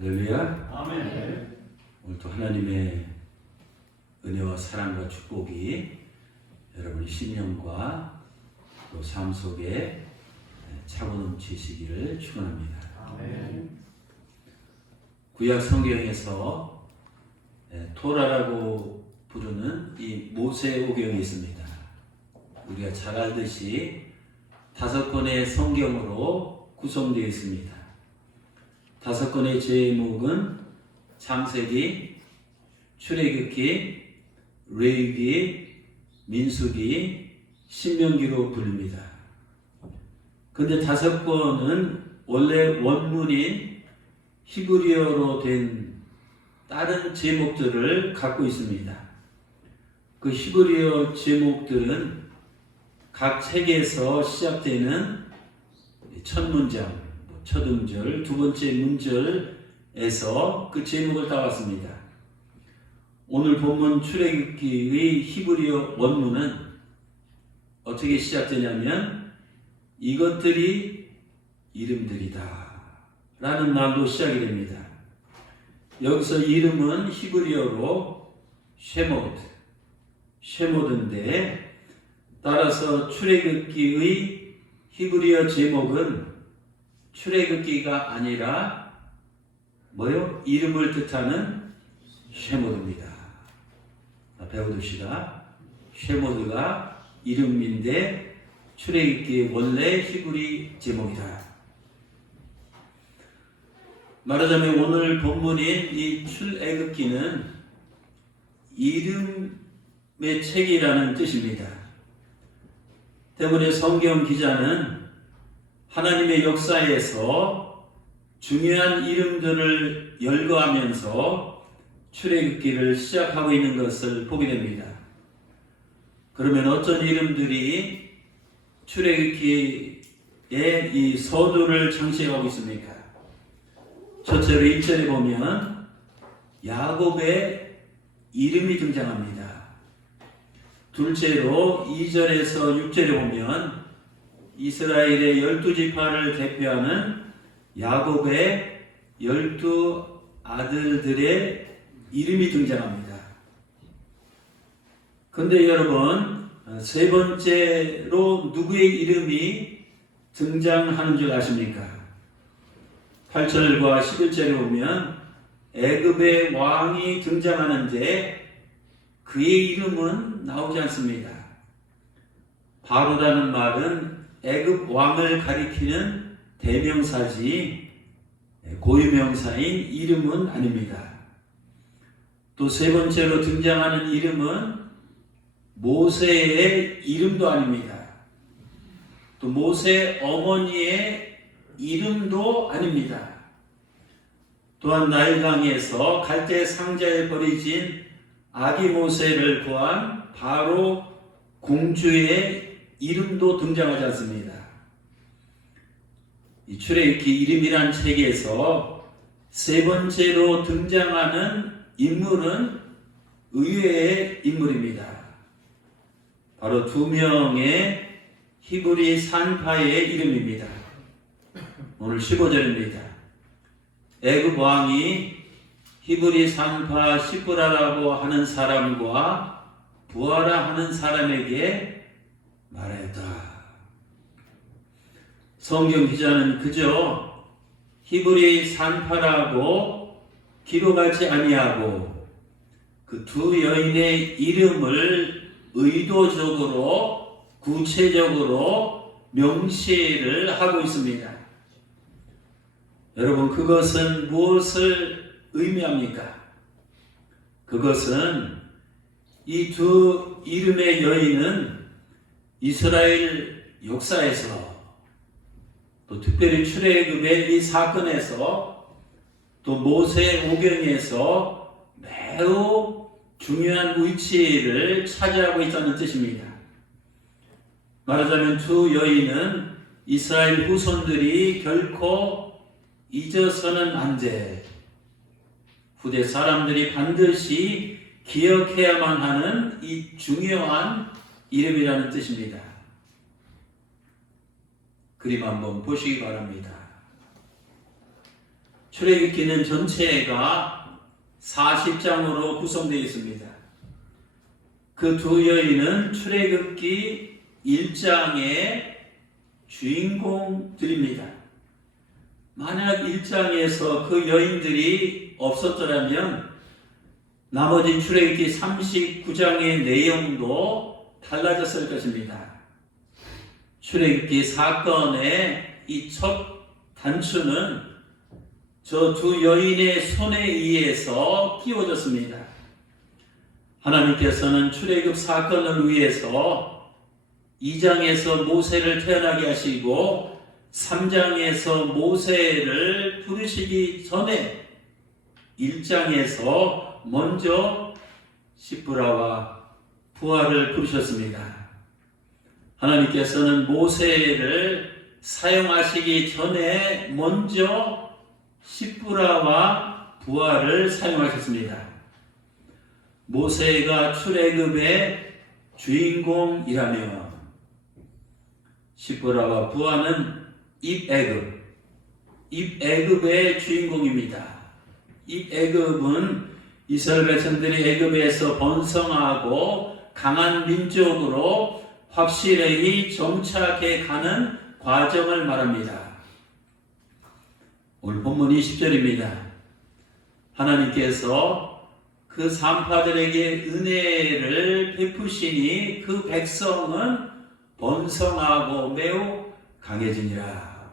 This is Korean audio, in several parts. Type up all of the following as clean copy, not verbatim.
할렐루야. 아멘. 오늘도 하나님의 은혜와 사랑과 축복이 여러분의 심령과 또 삶 속에 차고 넘치시기를 축원합니다. 아멘. 구약 성경에서 토라라고 부르는 이 모세오경이 있습니다. 우리가 잘 알듯이 5권의 성경으로 구성되어 있습니다. 5권의 제목은 창세기, 출애굽기, 레위기, 민수기, 신명기로 불립니다. 그런데 5권은 원래 원문인 히브리어로 된 다른 제목들을 갖고 있습니다. 그 히브리어 제목들은 각 책에서 시작되는 첫 문장, 첫 음절, 두 번째 문절에서 그 제목을 따왔습니다. 오늘 본문 출애굽기의 히브리어 원문은 어떻게 시작되냐면 이것들이 이름들이다 라는 말로 시작이 됩니다. 여기서 이름은 히브리어로 쉐모드인데 따라서 출애굽기의 히브리어 제목은 출애굽기가 아니라 뭐요? 이름을 뜻하는 쉐모드입니다. 배워둡시다. 쉐모드가 이름인데 출애굽기의 원래 히브리 제목이다. 말하자면 오늘 본문인 이 출애굽기는 이름의 책이라는 뜻입니다. 때문에 성경 기자는 하나님의 역사에서 중요한 이름들을 열거하면서 출애굽기를 시작하고 있는 것을 보게 됩니다. 그러면 어떤 이름들이 출애굽기의 이 서두를 장식하고 있습니까? 첫째로 1절에 보면 야곱의 이름이 등장합니다. 둘째로 2절에서 6절에 보면 이스라엘의 12지파를 대표하는 야곱의 12아들들의 이름이 등장합니다. 그런데 여러분, 세 번째로 누구의 이름이 등장하는 줄 아십니까? 8절과 11절에 보면 애굽의 왕이 등장하는데 그의 이름은 나오지 않습니다. 바로라는 말은 애굽 왕을 가리키는 대명사지 고유명사인 이름은 아닙니다. 또 세 번째로 등장하는 이름은 모세의 이름도 아닙니다. 또 모세 어머니의 이름도 아닙니다. 또한 나일강에서 갈대 상자에 버려진 아기 모세를 구한 바로 공주의 이름도 등장하지 않습니다. 이 출애굽기 이름이란 책에서 세 번째로 등장하는 인물은 의외의 인물입니다. 바로 2명의 히브리 산파의 이름입니다. 오늘 15절입니다. 애굽 왕이 히브리 산파 시브라라고 하는 사람과 부하라 하는 사람에게 말하였다. 성경 기자는 그저 히브리 산파라고 기록하지 아니하고 그 두 여인의 이름을 의도적으로 구체적으로 명시를 하고 있습니다. 여러분, 그것은 무엇을 의미합니까? 그것은 이 두 이름의 여인은 이스라엘 역사에서 또 특별히 출애굽의 이 사건에서 또 모세 오경에서 매우 중요한 위치를 차지하고 있다는 뜻입니다. 말하자면 두 여인은 이스라엘 후손들이 결코 잊어서는 안 돼. 후대 사람들이 반드시 기억해야만 하는 이 중요한 이름이라는 뜻입니다. 그림 한번 보시기 바랍니다. 출애굽기는 전체가 40장으로 구성되어 있습니다. 그 두 여인은 출애굽기 1장의 주인공들입니다. 만약 1장에서 그 여인들이 없었더라면 나머지 출애굽기 39장의 내용도 달라졌을 것입니다. 출애굽기 사건의 이 첫 단추는 저 두 여인의 손에 의해서 끼워졌습니다. 하나님께서는 출애굽 사건을 위해서 2장에서 모세를 태어나게 하시고 3장에서 모세를 부르시기 전에 1장에서 먼저 시브라와 부하를 부르셨습니다. 하나님께서는 모세를 사용하시기 전에 먼저 시브라와 부하를 사용하셨습니다. 모세가 출애굽의 주인공이라며 시브라와 부하는 입애굽의 주인공입니다. 입애굽은 이스라엘 백성들이 애굽에서 번성하고 강한 민족으로 확실히 정착해 가는 과정을 말합니다. 오늘 본문 20절입니다. 하나님께서 그 산파들에게 은혜를 베푸시니 그 백성은 번성하고 매우 강해지니라.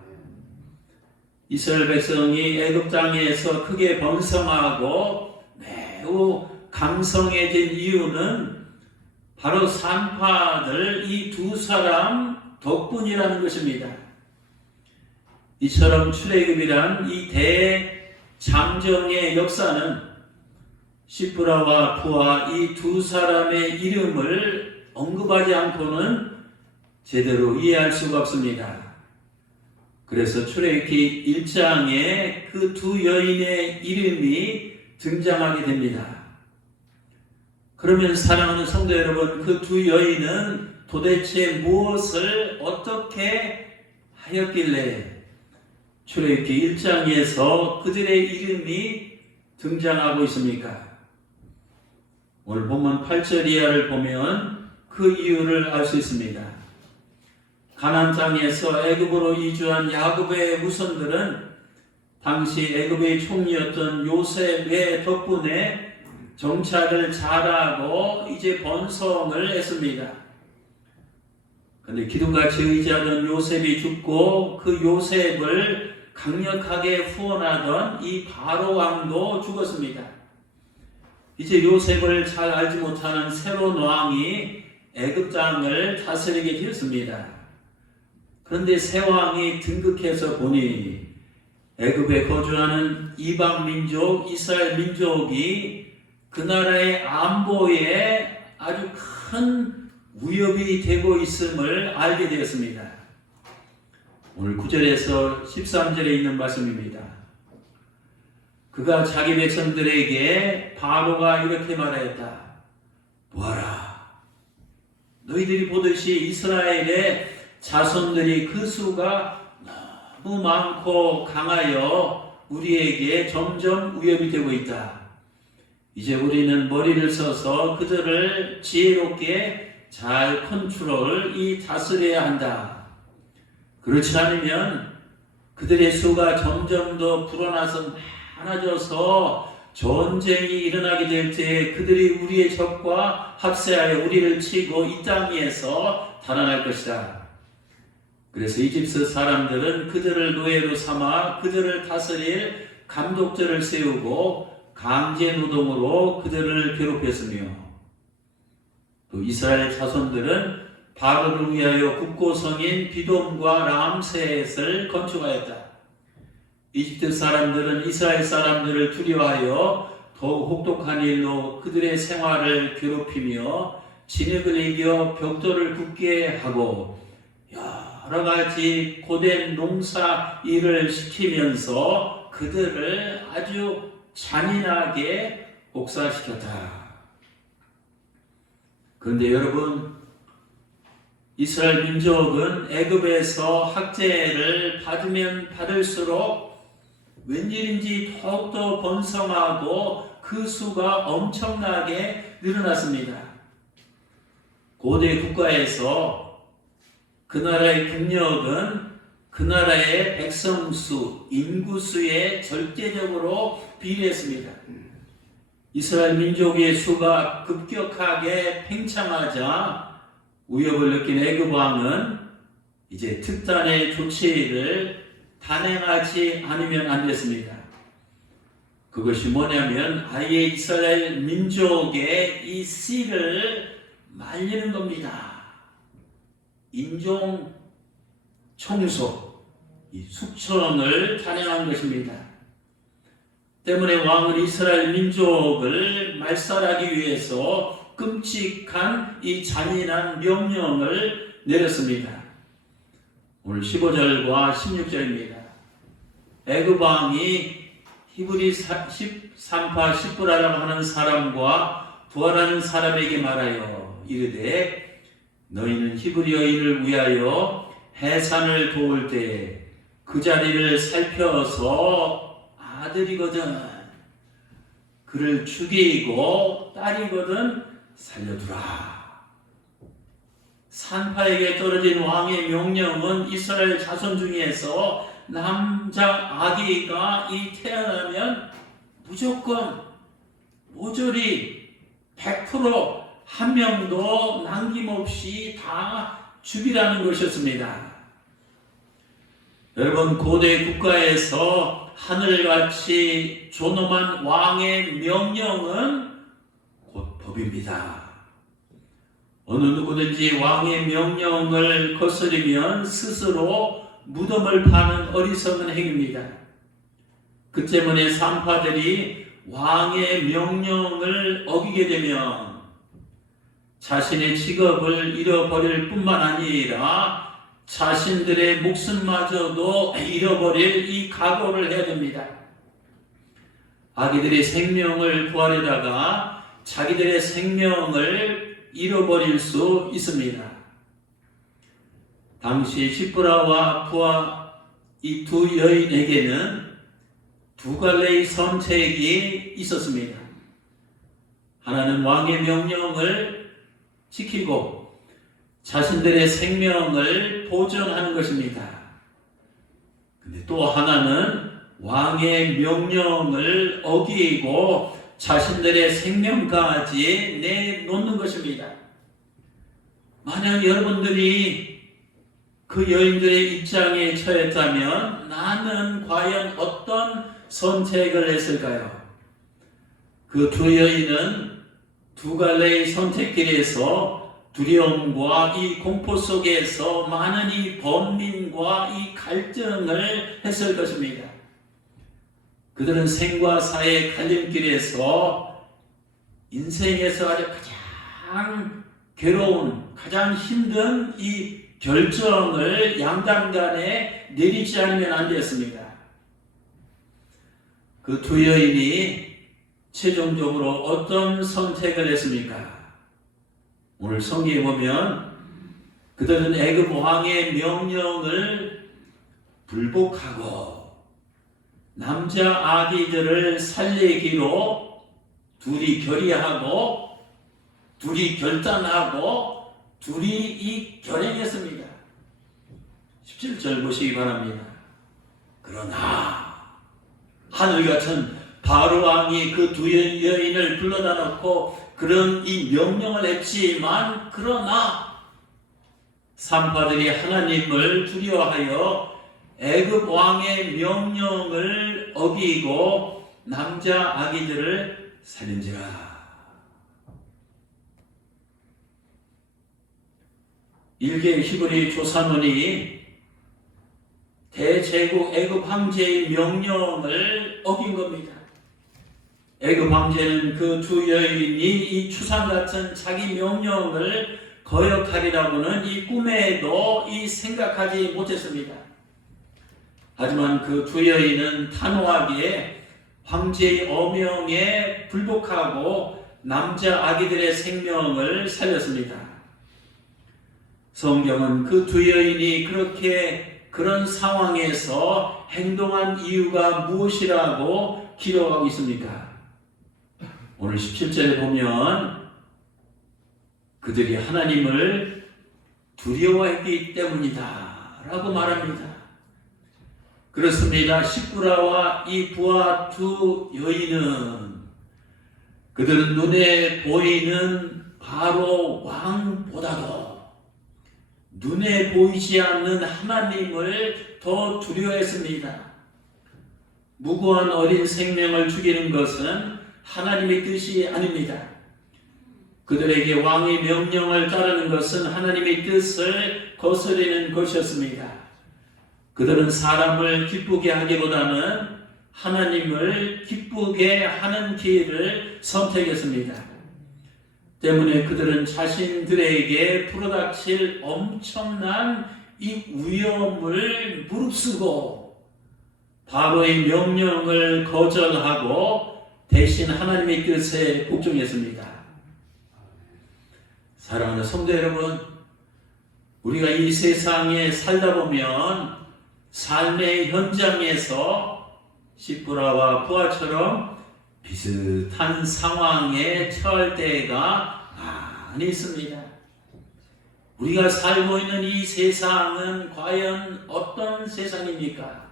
이스라엘 백성이 애굽 땅에서 크게 번성하고 매우 강성해진 이유는 바로 산파들 이 두 사람 덕분이라는 것입니다. 이처럼 출애굽이란 이 대장정의 역사는 시브라와 부하 이 두 사람의 이름을 언급하지 않고는 제대로 이해할 수가 없습니다. 그래서 출애굽기 1장에 그 두 여인의 이름이 등장하게 됩니다. 그러면 사랑하는 성도 여러분, 그 두 여인은 도대체 무엇을 어떻게 하였길래 출애굽기 1장에서 그들의 이름이 등장하고 있습니까? 오늘 본문 8절 이하를 보면 그 이유를 알 수 있습니다. 가나안 땅에서 애굽으로 이주한 야곱의 후손들은 당시 애굽의 총리였던 요셉의 덕분에 정착을 잘하고 이제 번성을 했습니다. 그런데 기둥같이 의지하던 요셉이 죽고 그 요셉을 강력하게 후원하던 이 바로 왕도 죽었습니다. 이제 요셉을 잘 알지 못하는 새로운 왕이 애굽 땅을 다스리게 되었습니다. 그런데 새 왕이 등극해서 보니 애굽에 거주하는 이방 민족 이스라엘 민족이 그 나라의 안보에 아주 큰 위협이 되고 있음을 알게 되었습니다. 오늘 9절에서 13절에 있는 말씀입니다. 그가 자기 백성들에게 바로가 이렇게 말하였다. 보아라, 너희들이 보듯이 이스라엘의 자손들이 그 수가 너무 많고 강하여 우리에게 점점 위협이 되고 있다. 이제 우리는 머리를 써서 그들을 지혜롭게 잘 컨트롤 다스려야 한다. 그렇지 않으면 그들의 수가 점점 더 불어나서 많아져서 전쟁이 일어나게 될 때 그들이 우리의 적과 합세하여 우리를 치고 이 땅 위에서 달아날 것이다. 그래서 이집트 사람들은 그들을 노예로 삼아 그들을 다스릴 감독들을 세우고 강제 노동으로 그들을 괴롭혔으며 또 이스라엘 자손들은 바로를 위하여 국고성인 비돔과 람셋을 건축하였다. 이집트 사람들은 이스라엘 사람들을 두려워하여 더욱 혹독한 일로 그들의 생활을 괴롭히며 진흙을 이겨 벽돌을 굳게 하고 여러 가지 고된 농사 일을 시키면서 그들을 아주 잔인하게 복사시켰다. 그런데 여러분, 이스라엘 민족은 애굽에서 학대를 받으면 받을수록 웬일인지 더욱더 번성하고 그 수가 엄청나게 늘어났습니다. 고대 국가에서 그 나라의 국력은 그 나라의 백성수, 인구수에 절대적으로 비례했습니다. 이스라엘 민족의 수가 급격하게 팽창하자 위협을 느낀 애굽 왕은 이제 특단의 조치를 단행하지 않으면 안 됐습니다. 그것이 뭐냐면 아예 이스라엘 민족의 이 씨를 말리는 겁니다. 인종 청소, 이 숙청을 단행한 것입니다. 때문에 왕은 이스라엘 민족을 말살하기 위해서 끔찍한 이 잔인한 명령을 내렸습니다. 오늘 15절과 16절입니다. 애굽 왕이 히브리 산파 십부라라고 하는 사람과 부하라는 사람에게 말하여 이르되 너희는 히브리 여인을 위하여 해산을 도울 때 그 자리를 살펴서 아들이거든 그를 죽이고 딸이거든 살려두라. 산파에게 떨어진 왕의 명령은 이스라엘 자손 중에서 남자 아기가 태어나면 무조건 모조리 100% 한 명도 남김없이 다 죽이라는 것이었습니다. 여러분, 고대 국가에서 하늘같이 존엄한 왕의 명령은 곧 법입니다. 어느 누구든지 왕의 명령을 거스르면 스스로 무덤을 파는 어리석은 행위입니다. 그 때문에 산파들이 왕의 명령을 어기게 되면 자신의 직업을 잃어버릴 뿐만 아니라 자신들의 목숨마저도 잃어버릴 이 각오를 해야 됩니다. 아기들의 생명을 구하려다가 자기들의 생명을 잃어버릴 수 있습니다. 당시 시브라와 부하 이 두 여인에게는 두 갈래의 선택이 있었습니다. 하나는 왕의 명령을 지키고 자신들의 생명을 보존하는 것입니다. 근데 또 하나는 왕의 명령을 어기고 자신들의 생명까지 내놓는 것입니다. 만약 여러분들이 그 여인들의 입장에 처했다면 나는 과연 어떤 선택을 했을까요? 그 두 여인은 두 갈래의 선택길에서 두려움과 이 공포 속에서 많은 이 번민과 이 갈등을 했을 것입니다. 그들은 생과 사의 갈림길에서 인생에서 아주 가장 괴로운, 가장 힘든 이 결정을 양당 간에 내리지 않으면 안 되었습니다. 그 두 여인이 최종적으로 어떤 선택을 했습니까? 오늘 성경에 보면 그들은 애굽 왕의 명령을 불복하고 남자 아기들을 살리기로 둘이 결의하고 둘이 결단하고 둘이 이 결행했습니다. 17절 보시기 바랍니다. 그러나 하늘같은 바로 왕이 그 두 여인을 불러다 놓고 그런 이 명령을 했지만 그러나 산파들이 하나님을 두려워하여 애굽 왕의 명령을 어기고 남자 아기들을 살린지라. 일개 히브리 조사문이 대제국 애굽 황제의 명령을 어긴 겁니다. 애굽 황제는 그 두 여인이 이 추상 같은 자기 명령을 거역하리라고는 이 꿈에도 이 생각하지 못했습니다. 하지만 그 두 여인은 단호하게 황제의 어명에 불복하고 남자 아기들의 생명을 살렸습니다. 성경은 그 두 여인이 그렇게 그런 상황에서 행동한 이유가 무엇이라고 기록하고 있습니까? 오늘 17절에 보면 그들이 하나님을 두려워했기 때문이다 라고 말합니다. 그렇습니다. 십부라와 이 부하 두 여인은 그들은 눈에 보이는 바로 왕보다도 눈에 보이지 않는 하나님을 더 두려워했습니다. 무고한 어린 생명을 죽이는 것은 하나님의 뜻이 아닙니다. 그들에게 왕의 명령을 따르는 것은 하나님의 뜻을 거스르는 것이었습니다. 그들은 사람을 기쁘게 하기보다는 하나님을 기쁘게 하는 길을 선택했습니다. 때문에 그들은 자신들에게 불어닥칠 엄청난 이 위험을 무릅쓰고 바로의 명령을 거절하고 대신 하나님의 뜻에 복종했습니다. 사랑하는 성도 여러분, 우리가 이 세상에 살다 보면 삶의 현장에서 십부라와 부하처럼 비슷한 상황에 처할 때가 많이 있습니다. 우리가 살고 있는 이 세상은 과연 어떤 세상입니까?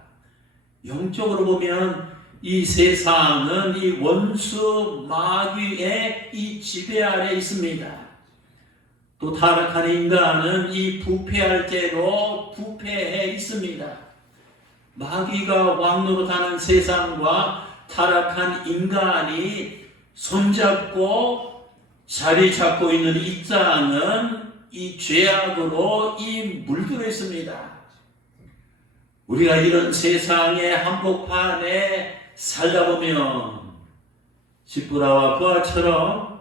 영적으로 보면 이 세상은 이 원수 마귀의 이 지배 아래 있습니다. 또 타락한 인간은 이 부패할 대로 부패해 있습니다. 마귀가 왕노릇하는 세상과 타락한 인간이 손잡고 자리 잡고 있는 이 땅은 이 죄악으로 이 물들어 있습니다. 우리가 이런 세상의 한복판에 살다 보면 십부라와 부하처럼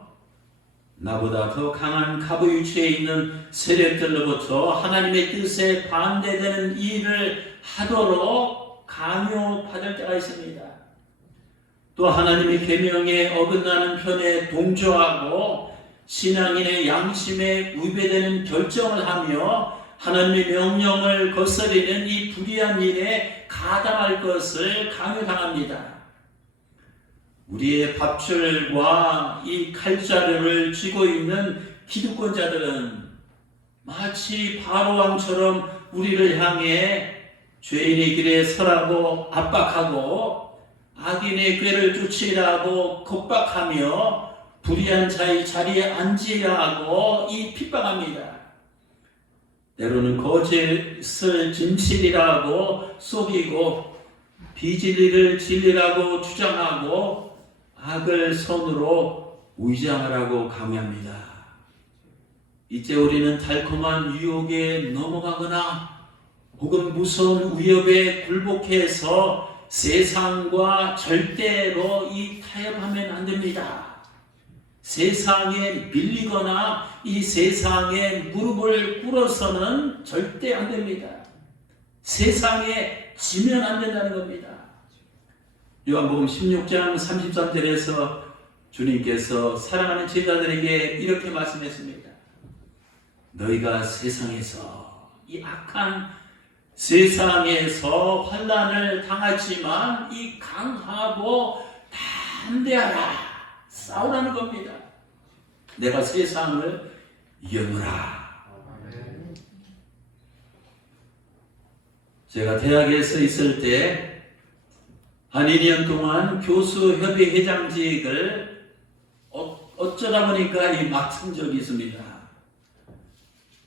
나보다 더 강한 갑의 위치에 있는 세력들로부터 하나님의 뜻에 반대되는 일을 하도록 강요받을 때가 있습니다. 또 하나님의 계명에 어긋나는 편에 동조하고 신앙인의 양심에 위배되는 결정을 하며 하나님의 명령을 거스르는 이 불의한 일에 가담할 것을 강요당합니다. 우리의 밥줄과 이 칼자루를 쥐고 있는 기득권자들은 마치 바로왕처럼 우리를 향해 죄인의 길에 서라고 압박하고 악인의 꾀를 쫓으라고 겁박하며 불의한 자의 자리에 앉으라고 이 핍박합니다. 때로는 거짓을 진실이라고 속이고 비진리를 진리라고 주장하고 악을 선으로 위장하라고 강요합니다. 이제 우리는 달콤한 유혹에 넘어가거나 혹은 무서운 위협에 굴복해서 세상과 절대로 이 타협하면 안 됩니다. 세상에 밀리거나 이 세상에 무릎을 꿇어서는 절대 안 됩니다. 세상에 지면 안 된다는 겁니다. 요한복음 16장 33절에서 주님께서 사랑하는 제자들에게 이렇게 말씀했습니다. 너희가 세상에서 이 악한 세상에서 환난을 당하지만 이 강하고 담대하라 싸우라는 겁니다. 내가 세상을 이겨노라. 제가 대학에서 있을 때 한 2년 동안 교수협의회장직을 어쩌다 보니까 맡은 적이 있습니다.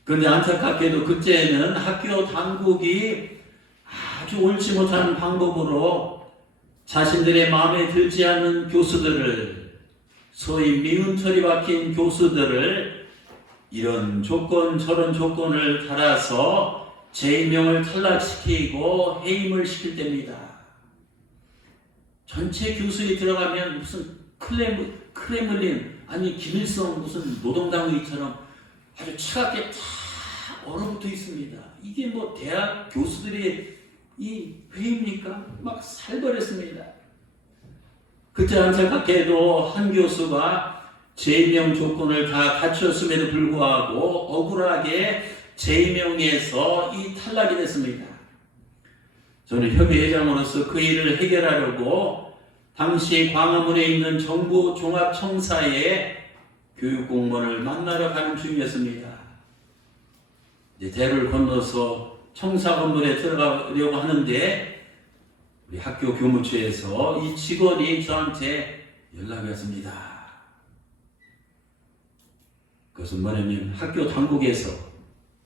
그런데 안타깝게도 그때는 학교 당국이 아주 옳지 못한 방법으로 자신들의 마음에 들지 않는 교수들을, 소위 미운 철이 박힌 교수들을 이런 조건 저런 조건을 달아서 제임명을 탈락시키고 해임을 시킬 때입니다. 전체 교수에 들어가면 무슨 크레물린 아니 김일성 무슨 노동당 의처럼 아주 차갑게 다 얼어붙어 있습니다. 이게 뭐 대학 교수들의 이 회의입니까? 막 살벌했습니다. 그때 안타깝게도 한 교수가 제임명 조건을 다 갖췄음에도 불구하고 억울하게 제임명에서 이 탈락이 됐습니다. 저는 협의회장으로서 그 일을 해결하려고 당시 광화문에 있는 정부 종합청사의 교육공무원을 만나러 가는 중이었습니다. 이제 대를 건너서 청사 건물에 들어가려고 하는데 우리 학교 교무처에서 이 직원이 저한테 연락이 왔습니다. 그것은 뭐냐면 학교 당국에서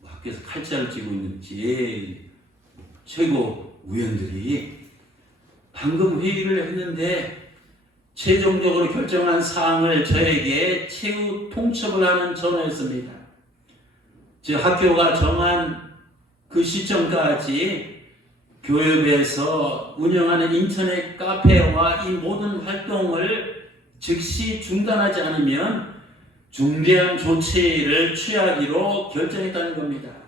학교에서 칼자를 쥐고 있는 제일 최고 위원들이 방금 회의를 했는데 최종적으로 결정한 사항을 저에게 최후 통첩을 하는 전화였습니다. 제 학교가 정한 그 시점까지 교육에서 운영하는 인터넷 카페와 이 모든 활동을 즉시 중단하지 않으면 중대한 조치를 취하기로 결정했다는 겁니다.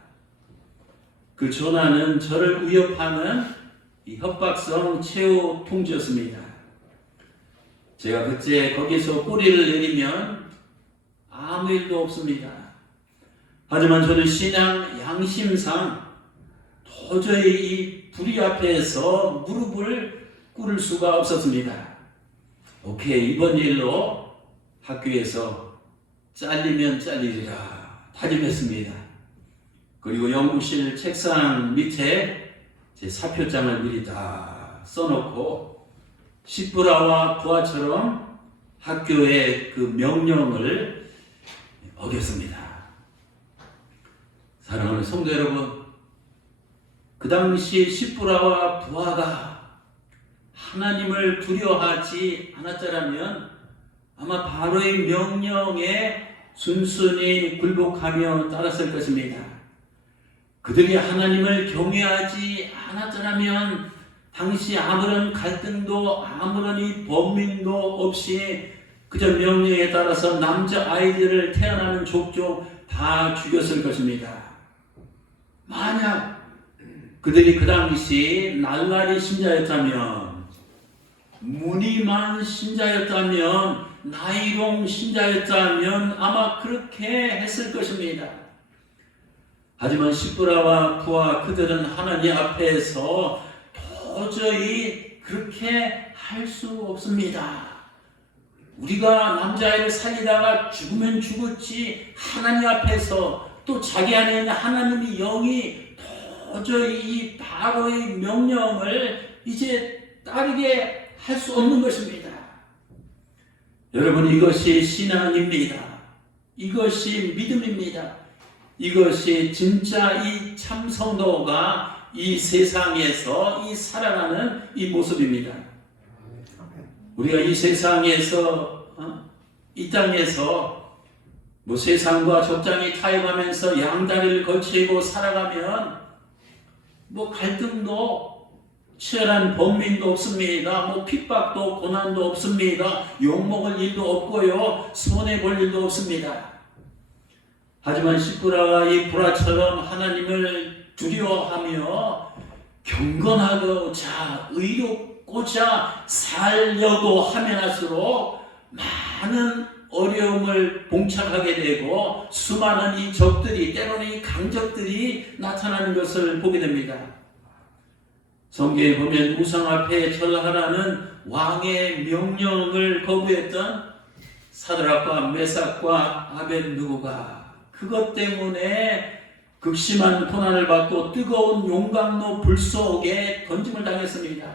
그 전화는 저를 위협하는 이 협박성 최후 통지였습니다. 제가 그때 거기서 꼬리를 내리면 아무 일도 없습니다. 하지만 저는 신앙 양심상 도저히 이 불의 앞에서 무릎을 꿇을 수가 없었습니다. 오케이, 이번 일로 학교에서 잘리면 잘리리라 다짐했습니다. 그리고 연구실 책상 밑에 제 사표장을 미리 다 써놓고 시부라와 부하처럼 학교의 그 명령을 어겼습니다. 사랑하는 성도 여러분, 그 당시 시부라와 부하가 하나님을 두려워하지 않았더라면 아마 바로의 명령에 순순히 굴복하며 따랐을 것입니다. 그들이 하나님을 경외하지 않았더라면 당시 아무런 갈등도 아무런 이 범민도 없이 그저 명령에 따라서 남자 아이들을 태어나는 족족 다 죽였을 것입니다. 만약 그들이 그 당시 날라리 신자였다면, 무늬만 신자였다면, 나이롱 신자였다면 아마 그렇게 했을 것입니다. 하지만 시부라와 부하 그들은 하나님 앞에서 도저히 그렇게 할 수 없습니다. 우리가 남자아이를 살리다가 죽으면 죽었지 하나님 앞에서 또 자기 안에 있는 하나님의 영이 도저히 이 바로의 명령을 이제 따르게 할 수 없는 것입니다. 여러분, 이것이 신앙입니다. 이것이 믿음입니다. 이것이 진짜 이 참성도가 이 세상에서 이 살아가는 이 모습입니다. 우리가 이 세상에서 이 땅에서 뭐 세상과 적당히 타협하면서 양다리를 걸치고 살아가면 뭐 갈등도 치열한 범민도 없습니다. 뭐 핍박도 고난도 없습니다. 욕먹을 일도 없고요. 손해볼 일도 없습니다. 하지만 시부라와 이 부하처럼 하나님을 두려워하며 경건하고자 의롭고자 살려고 하면 할수록 많은 어려움을 봉착하게 되고 수많은 이 적들이, 때로는 이 강적들이 나타나는 것을 보게 됩니다. 성경에 보면 우상 앞에 절하라는 왕의 명령을 거부했던 사드락과 메삭과 아벳느고가 그것 때문에 극심한 고난을 받고 뜨거운 용광로 불 속에 던짐을 당했습니다.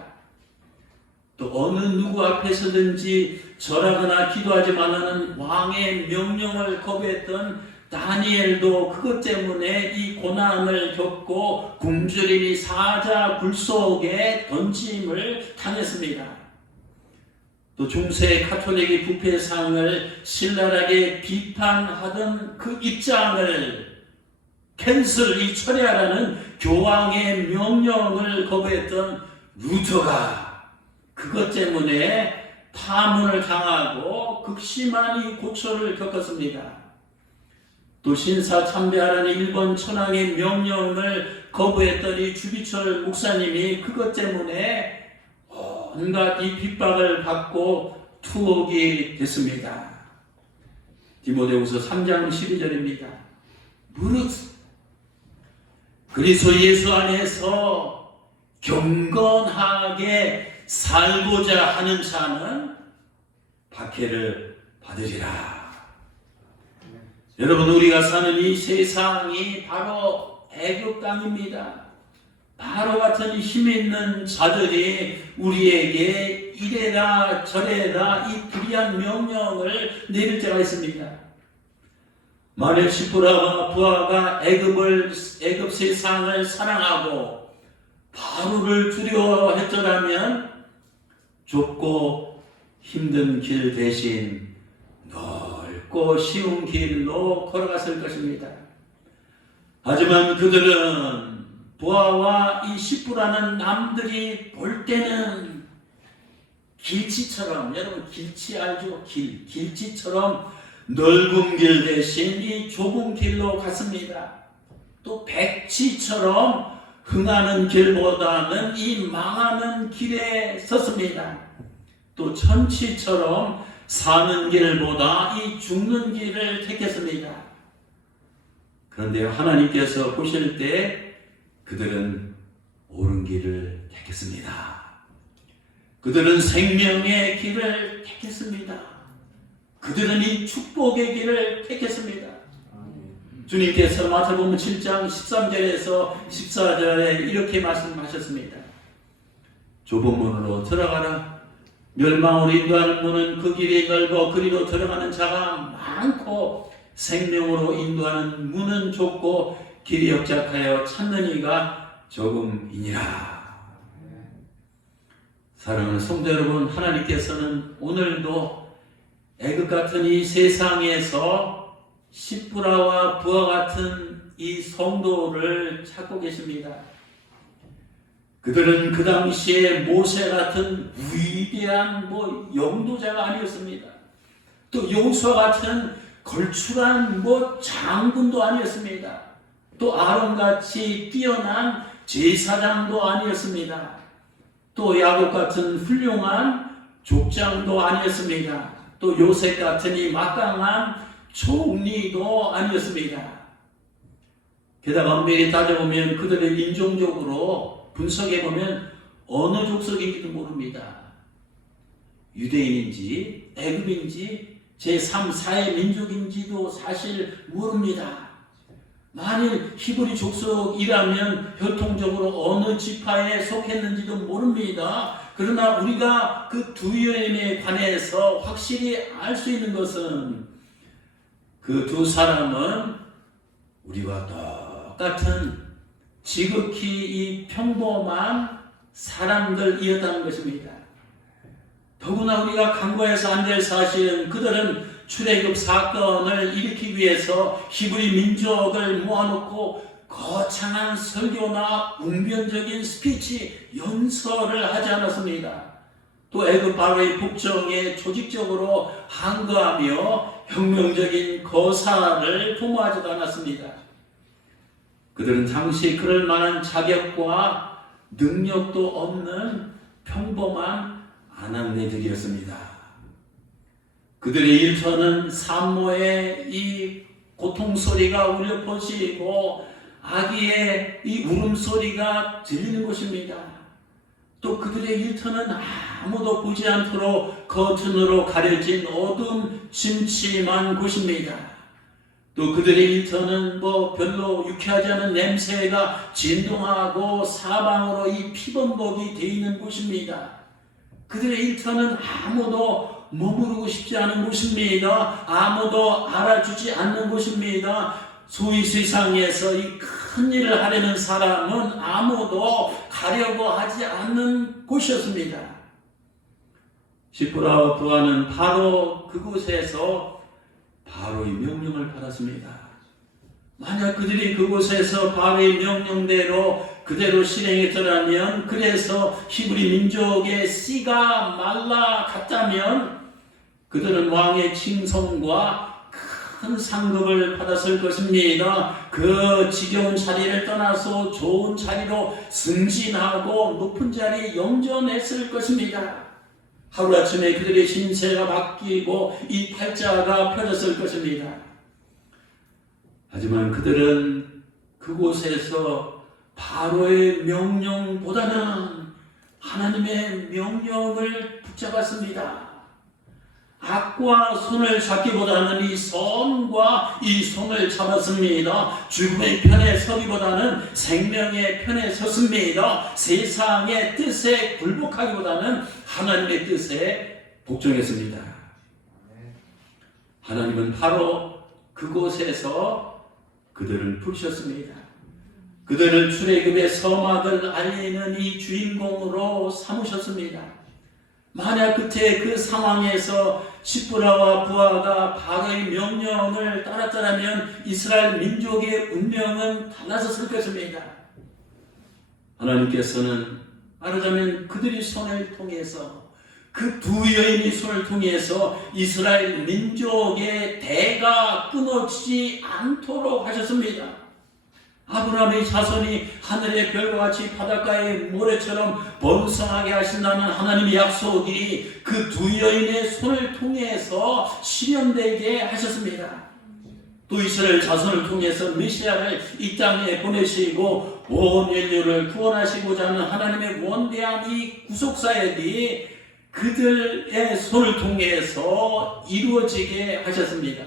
또 어느 누구 앞에서든지 절하거나 기도하지 말라는 왕의 명령을 거부했던 다니엘도 그것 때문에 이 고난을 겪고 굶주림이 사자 불 속에 던짐을 당했습니다. 또 중세 가톨릭의 부패상을 신랄하게 비판하던 그 입장을 캔슬, 철회하라는 교황의 명령을 거부했던 루터가 그것 때문에 파문을 당하고 극심한 이 고초를 겪었습니다. 또 신사 참배하라는 일본 천황의 명령을 거부했던 이 주기철 목사님이 그것 때문에 온갖 이 핍박을 받고 투옥이 됐습니다. 디모데후서 3장 12절입니다. 무릇 그리스도 예수 안에서 경건하게 살고자 하는 자는 박해를 받으리라. 여러분, 우리가 사는 이 세상이 바로 애굽 땅입니다. 바로 같은 힘 있는 자들이 우리에게 이래라 저래라 이 불의한 명령을 내릴 때가 있습니다. 만약 시프라와 부하가 애굽 세상을 사랑하고 바로를 두려워했더라면 좁고 힘든 길 대신 넓고 쉬운 길로 걸어갔을 것입니다. 하지만 그들은 부하와 이 시프라는 남들이 볼 때는 길치처럼, 여러분 길치 알죠? 길치처럼 넓은 길 대신 이 좁은 길로 갔습니다. 또 백치처럼 흥하는 길보다는 이 망하는 길에 섰습니다. 또 천치처럼 사는 길보다 이 죽는 길을 택했습니다. 그런데 하나님께서 보실 때 그들은 옳은 길을 택했습니다. 그들은 생명의 길을 택했습니다. 그들은 이 축복의 길을 택했습니다. 주님께서 마태복음 7장 13절에서 14절에 이렇게 말씀하셨습니다. 좁은 문으로 들어가라. 멸망으로 인도하는 문은 그 길이 넓어 그리로 들어가는 자가 많고 생명으로 인도하는 문은 좁고 길이 협착하여 찾는 이가 조금이니라. 사랑하는 성도 여러분, 하나님께서는 오늘도 애굽 같은 이 세상에서 시프라와 부하 같은 이 성도를 찾고 계십니다. 그들은 그 당시에 모세 같은 위대한 영도자가 아니었습니다. 또 여호수아 같은 걸출한 장군도 아니었습니다. 또 아론같이 뛰어난 제사장도 아니었습니다. 또 야곱 같은 훌륭한 족장도 아니었습니다. 또 요셉 같은 이 막강한 총리도 아니었습니다. 게다가 엄밀히 따져보면 그들의 인종적으로 분석해보면 어느 족속인지도 모릅니다. 유대인인지 애굽인지 제3, 4의 민족인지도 사실 모릅니다. 만일 히브리 족속이라면 혈통적으로 어느 지파에 속했는지도 모릅니다. 그러나 우리가 그 두 여인에 관해서 확실히 알 수 있는 것은 그 두 사람은 우리와 똑같은 지극히 이 평범한 사람들이었다는 것입니다. 더구나 우리가 간과해서 안 될 사실은 그들은 출애굽 사건을 일으키기 위해서 히브리 민족을 모아놓고 거창한 설교나 웅변적인 스피치, 연설을 하지 않았습니다. 또 애굽 바로의 국정에 조직적으로 항거하며 혁명적인 거사를 도모하지도 않았습니다. 그들은 당시 그럴 만한 자격과 능력도 없는 평범한 아낙네들이었습니다. 그들의 일터는 산모의 이 고통소리가 울려 퍼지고 아기의 이 울음소리가 들리는 곳입니다. 또 그들의 일터는 아무도 보지 않도록 커튼으로 가려진 어두운 침침한 곳입니다. 또 그들의 일터는 별로 유쾌하지 않은 냄새가 진동하고 사방으로 이 피범벅이 되어 있는 곳입니다. 그들의 일터는 아무도 머무르고 싶지 않은 곳입니다. 아무도 알아주지 않는 곳입니다. 소위 세상에서 이 큰 일을 하려는 사람은 아무도 가려고 하지 않는 곳이었습니다. 시프라와 부하는 바로 그곳에서 바로의 명령을 받았습니다. 만약 그들이 그곳에서 바로의 명령대로 그대로 실행했더라면, 그래서 히브리 민족의 씨가 말라갔다면 그들은 왕의 칭송과 큰 상급을 받았을 것입니다. 그 지겨운 자리를 떠나서 좋은 자리로 승진하고 높은 자리에 영전했을 것입니다. 하루아침에 그들의 신세가 바뀌고 이 팔자가 펴졌을 것입니다. 하지만 그들은 그곳에서 바로의 명령보다는 하나님의 명령을 붙잡았습니다. 악과 손을 잡기보다는 이 선과 이 손을 잡았습니다. 죽음의 편에 서기보다는 생명의 편에 섰습니다. 세상의 뜻에 굴복하기보다는 하나님의 뜻에 복종했습니다. 하나님은 바로 그곳에서 그들을 부르셨습니다. 그들을 출애굽의 서막을 알리는 이 주인공으로 삼으셨습니다. 만약 그때 그 상황에서 시므라와 부하가 바로의 명령을 따랐더라면 이스라엘 민족의 운명은 달라졌을 것입니다. 하나님께서는 말하자면 그들이 손을 통해서 그 두 여인의 손을 통해서 이스라엘 민족의 대가 끊어지지 않도록 하셨습니다. 아브라함의 자손이 하늘의 별과 같이 바닷가의 모래처럼 번성하게 하신다는 하나님의 약속이 그 두 여인의 손을 통해서 실현되게 하셨습니다. 또 이스라엘 자손을 통해서 메시아를 이 땅에 보내시고 온 인류를 구원하시고자 하는 하나님의 원대한 이 구속사역이 그들의 손을 통해서 이루어지게 하셨습니다.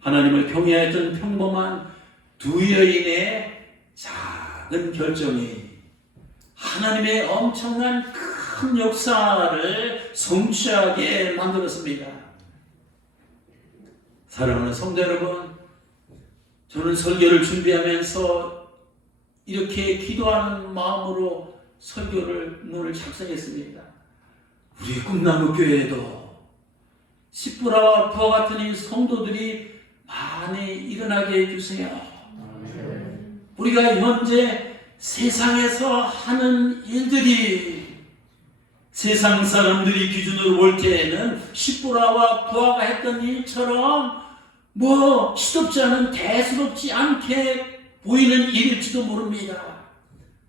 하나님을 경외했던 평범한 두 여인의 작은 결정이 하나님의 엄청난 큰 역사를 성취하게 만들었습니다. 사랑하는 성도 여러분, 저는 설교를 준비하면서 이렇게 기도하는 마음으로 설교문을 작성했습니다. 우리 꿈나무교회에도 시므라와 부하 같은 이 성도들이 많이 일어나게 해주세요. 우리가 현재 세상에서 하는 일들이 세상 사람들이 기준으로 볼 때에는 시므라와 부하가 했던 일처럼 시덥지 않은 대수롭지 않게 보이는 일일지도 모릅니다.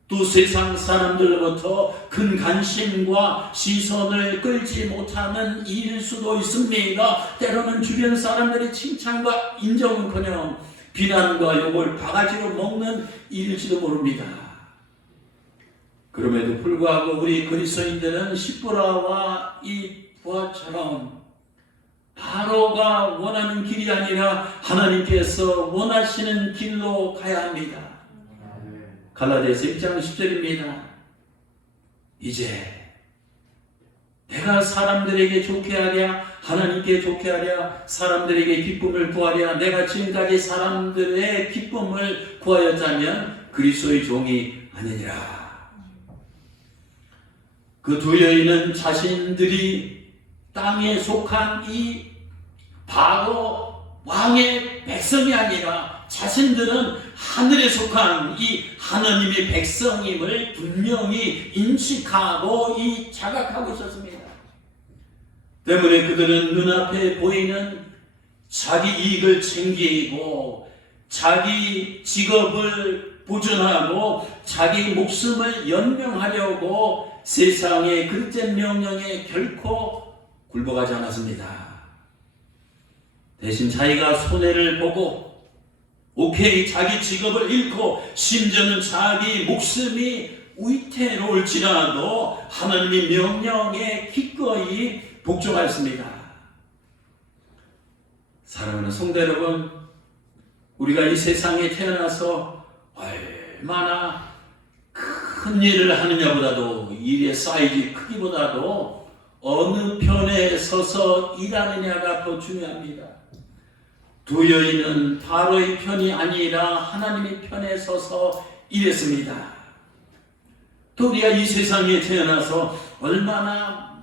또 세상 사람들로부터 큰 관심과 시선을 끌지 못하는 일일 수도 있습니다. 때로는 주변 사람들의 칭찬과 인정은커녕 비난과 욕을 바가지로 먹는 일일지도 모릅니다. 그럼에도 불구하고 우리 그리스도인들은 시므라와 이 부하처럼 바로가 원하는 길이 아니라 하나님께서 원하시는 길로 가야 합니다. 갈라디아서 1장 10절입니다. 이제 내가 사람들에게 좋게 하랴 하나님께 좋게 하랴 사람들에게 기쁨을 구하랴 내가 지금까지 사람들의 기쁨을 구하였다면 그리스도의 종이 아니니라. 그 두 여인은 자신들이 땅에 속한 이 바로 왕의 백성이 아니라 자신들은 하늘에 속한 이 하나님의 백성임을 분명히 인식하고 자각하고 있었습니다. 때문에 그들은 눈앞에 보이는 자기 이익을 챙기고 자기 직업을 보존하고 자기 목숨을 연명하려고 세상의 그릇된 명령에 결코 굴복하지 않았습니다. 대신 자기가 손해를 보고 자기 직업을 잃고 심지어는 자기 목숨이 위태로울지라도 하나님의 명령에 기꺼이 복종하였습니다. 사랑하는 성도 여러분, 우리가 이 세상에 태어나서 얼마나 큰 일을 하느냐보다도 일의 사이즈 크기보다도 어느 편에 서서 일하느냐가 더 중요합니다. 두 여인은 바로의 편이 아니라 하나님의 편에 서서 일했습니다. 또 우리가 이 세상에 태어나서 얼마나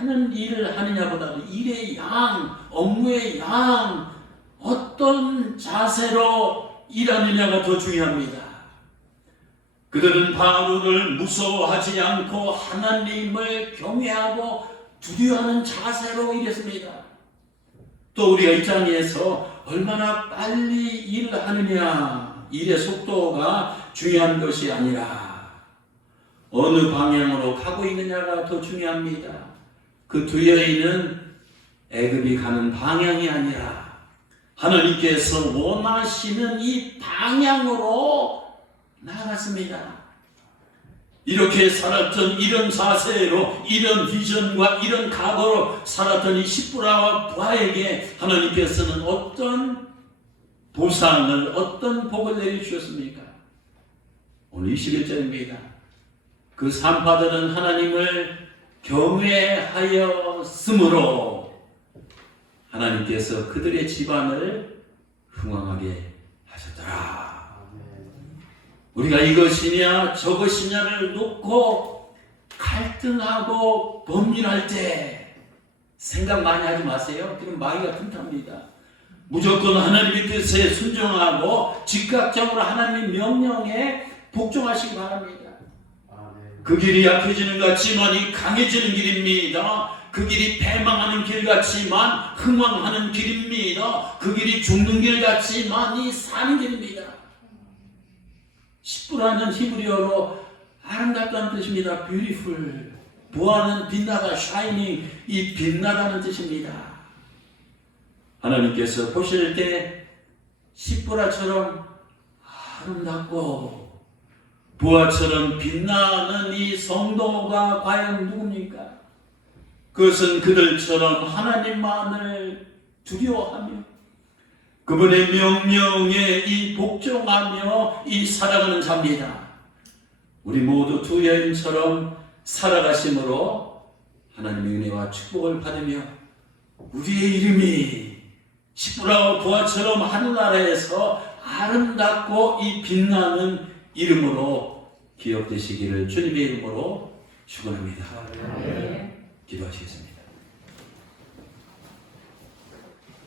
많은 일을 하느냐보다도 일의 양, 업무의 양, 어떤 자세로 일하느냐가 더 중요합니다. 그들은 바로를 무서워하지 않고 하나님을 경외하고 두려워하는 자세로 일했습니다. 또 우리가 이 땅에서 얼마나 빨리 일을 하느냐, 일의 속도가 중요한 것이 아니라 어느 방향으로 가고 있느냐가 더 중요합니다. 그 두 여인은 애굽이 가는 방향이 아니라 하나님께서 원하시는 이 방향으로 나아갔습니다. 이렇게 살았던 이런 자세로 이런 비전과 이런 각오로 살았던 이 십부라와 부하에게 하나님께서는 어떤 보상을 어떤 복을 내려주셨습니까? 오늘 21절입니다. 그 산파들은 하나님을 경외하였으므로 하나님께서 그들의 집안을 흥왕하게 하셨더라. 우리가 이것이냐 저것이냐를 놓고 갈등하고 범민할 때 생각 많이 하지 마세요. 그럼 마귀가 틈탑니다. 무조건 하나님의 뜻에 순종하고 즉각적으로 하나님의 명령에 복종하시기 바랍니다. 그 길이 약해지는 것 같지만 강해지는 길입니다. 그 길이 패망하는 길 같지만 흥왕하는 길입니다. 그 길이 죽는 길 같지만 이 사는 길입니다. 십부라는 히브리어로 아름답다는 뜻입니다. beautiful. 부하는 빛나다, shining. 이 빛나다는 뜻입니다. 하나님께서 보실 때 십부라처럼 아름답고 부하처럼 빛나는 이 성도가 과연 누굽니까? 그것은 그들처럼 하나님만을 두려워하며 그분의 명령에 이 복종하며 이 살아가는 자입니다. 우리 모두 두 여인처럼 살아가심으로 하나님의 은혜와 축복을 받으며 우리의 이름이 십부라와 부하처럼 하늘나라에서 아름답고 이 빛나는 이름으로 기억되시기를 주님의 이름으로 축원합니다. 기도하시겠습니다.